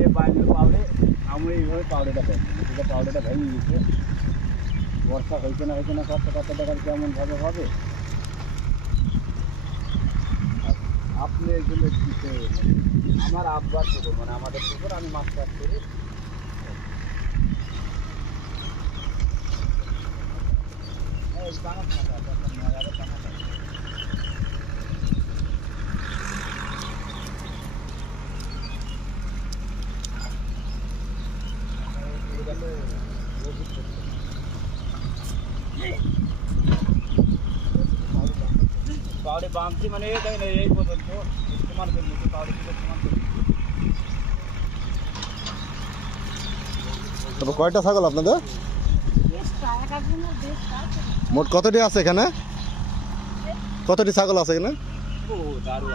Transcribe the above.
যে বাইরের পাউডে আমরা এইভাবে পাউডারটা ভেঙে পাউডারটা ভেঙে দিচ্ছে বর্ষা হয়েছে না কত টাকার কেমনভাবে হবে আপনি এগুলো দিতে আমার আব্বার পুকুর মানে আমাদের পুকুর আমি মাছ চাষ করি পাউডে বাঁধছি মানে এই পর্যন্ত সমান করে নিচ্ছি পাউডে সমান করে তারপর কয়টা ছাগল আপনাদের মোট কতটি আছে এখানে কতটি ছাগল আছে এখানে ও দারুণ